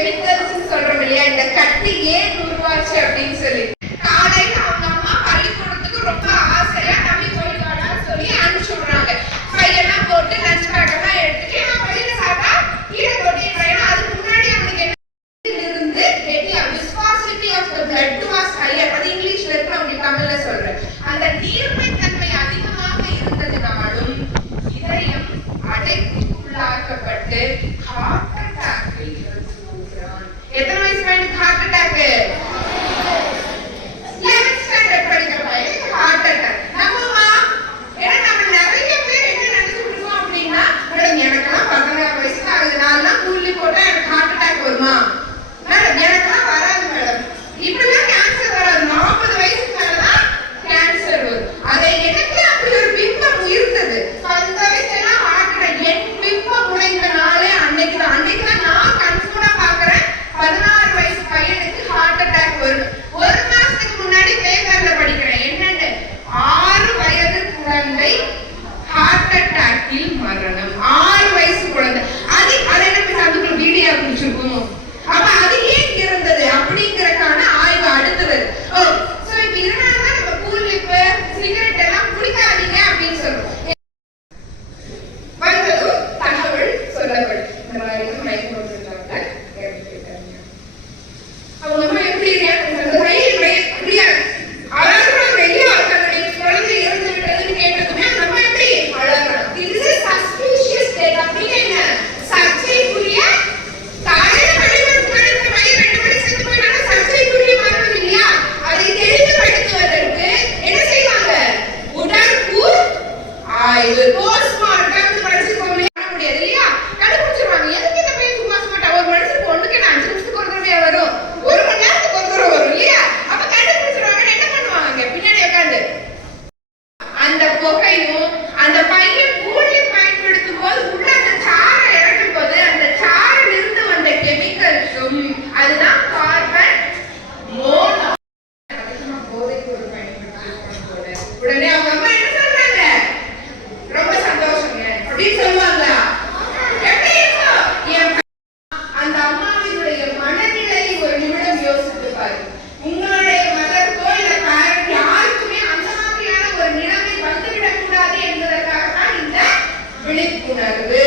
Chemicals சொல்றோம் இல்லையா, இந்த கட்டி ஏன் உருவாச்சு அப்படின்னு சொல்லி காலையில அவங்க அம்மா பள்ளிக்கூடத்துக்கு ரொம்ப ஆசையா தம்பி போயிட்டு வாடான்னு சொல்லி அனுப்பிச்சு விடுறாங்க. பையெல்லாம் போட்டு லஞ்ச் பேக் எல்லாம் எடுத்துட்டு நான் வெளியில சாப்பிட்டா கீழே கொட்டிடுறேன். அதுக்கு முன்னாடி அவனுக்கு என்ன இருந்து viscosity of the blood was higher. அது இங்கிலீஷ்ல இருக்கு, உங்களுக்கு தமிழ்ல சொல்றேன். அந்த நீர்மை தன்மை அதிகமாக இருந்ததினாலும் இதயம் அடைப்புக்குள்ளாக்கப்பட்டு ஹார்ட் அட்டாக்கில் இறந்து போகிறான். எத்தனை வயசு பையனுக்கு ஹார்ட் அட்டாக்? 11th ஸ்டாண்டர்ட் படிக்கிற பையனுக்கு ஹார்ட் அட்டாக். நம்புமா? ஏன்னா நம்ம நிறைய பேர் என்ன நினைச்சிட்டு இருக்கோம் அப்படின்னா, மேடம் எனக்கெல்லாம் 16 வயசு ஆகுது, நான்லாம் கூலி போட்டா எனக்கு ஹார்ட் அட்டாக் வருமா? மேடம் எனக்கெல்லாம் வராது மேடம். இப்படிலாம் கேன்சர் வராது, 40 வயசுக்கு மேலதான் கேன்சர் வரும். அதை எனக்கு அப்படி ஒரு பிம்பம் இருந்தது. அந்த வயசுலாம் வளர்க்குற என் பிம்பம் உடைந்த நாளே அன்னைக்குதான். அன்னைக்குதான் நான் கண்கூட பாக்குறேன் 16 வயசு பையனுக்கு ஹார்ட் அட்டாக் வரும். ஒரு மாசத்துக்கு முன்னாடி பேப்பர்ல படிக்கிறேன் என்னன்னு, 6 வயது குழந்தை ஹார்ட் அட்டாக்கில் மரணம். 6 வயசு குழந்தை. அது எனக்கு அதுக்குள்ள வீடியோ பிடிச்சிருக்கும். அப்ப அது ஏன் இருந்தது அப்படிங்கறக்கான ஆய்வு அடுத்தது. சோ இப்ப இதனாலதான் நம்ம கூலிப்பு சிகரெட் எல்லாம் குடிக்காதீங்க அப்படின்னு சொல்றோம். வந்ததும் தகவல் சொல்லப்படும். இந்த மாதிரி மயக்கம் போட்டுருக்காங்க. அவங்க அம்மா எப்படி அப்படியா அழகாக இல்லையா தன்னுடைய குழந்தை இறந்து விட்டதுன்னு கேட்டதுமே அந்த அம்மா எப்படி அழகாக இது சஸ்பீஷியஸ் டேட். அப்படின்னு என்ன சர்ச்சைக்குரிய காலையில பள்ளிக்கூடத்துக்கு போயிருந்த பையன் 2 மணி செத்து போயிட்டாலும் சர்ச்சைக்குரிய மரணம் இல்லையா? அதை தெளிவுபடுத்துவதற்கு என்ன செய்வாங்க? உடற்கூ ஆய்வு போஸ்ட்மார்ட்டம் படிச்சிருக்கோம் முடியாது இல்லையா? கண்டுபிடிச்சிருவாங்க. எதுக்கு இந்த பையன் சும்மா சும்மா ஒரு மனுஷனுக்கு ஒண்ணுக்கு 5 நிமிஷத்துக்கு ஒரு தடவை வரும், 1 மணி நேரத்துக்கு ஒரு தடவை வரும் இல்லையா? அப்ப கண்டுபிடிச்சிருவாங்க. என்ன பண்ணுவாங்க? பின்னாடி உட்காந்து அந்த புகையும் அந்த பையன் கூலி பயன்படுத்தும் போது உள்ள அந்த சாரை இறக்கும் போது அந்த சாரில் இருந்து வந்த கெமிக்கல்ஸும் அதுதான் கார்பன் மோனாக்சைடு. போதைப்பொருள் பயன்படுத்தி உடனே அவங்க அம்மா என்ன சொல்றாங்க? ரொம்ப சந்தோஷங்க அப்படின்னு சொல்லுவாங்களா? எப்படி இருக்கும் அந்த அம்மாவினுடைய மனநிலையை ஒரு நிமிடம் யோசித்து பாருங்க. உங்களுடைய மதருக்கோ இல்ல பேரண்ட் யாருக்குமே அந்த மாதிரியான ஒரு நிலைமை வந்துவிடக் கூடாது என்பதற்காக தான் இந்த விழிப்புணர்வு.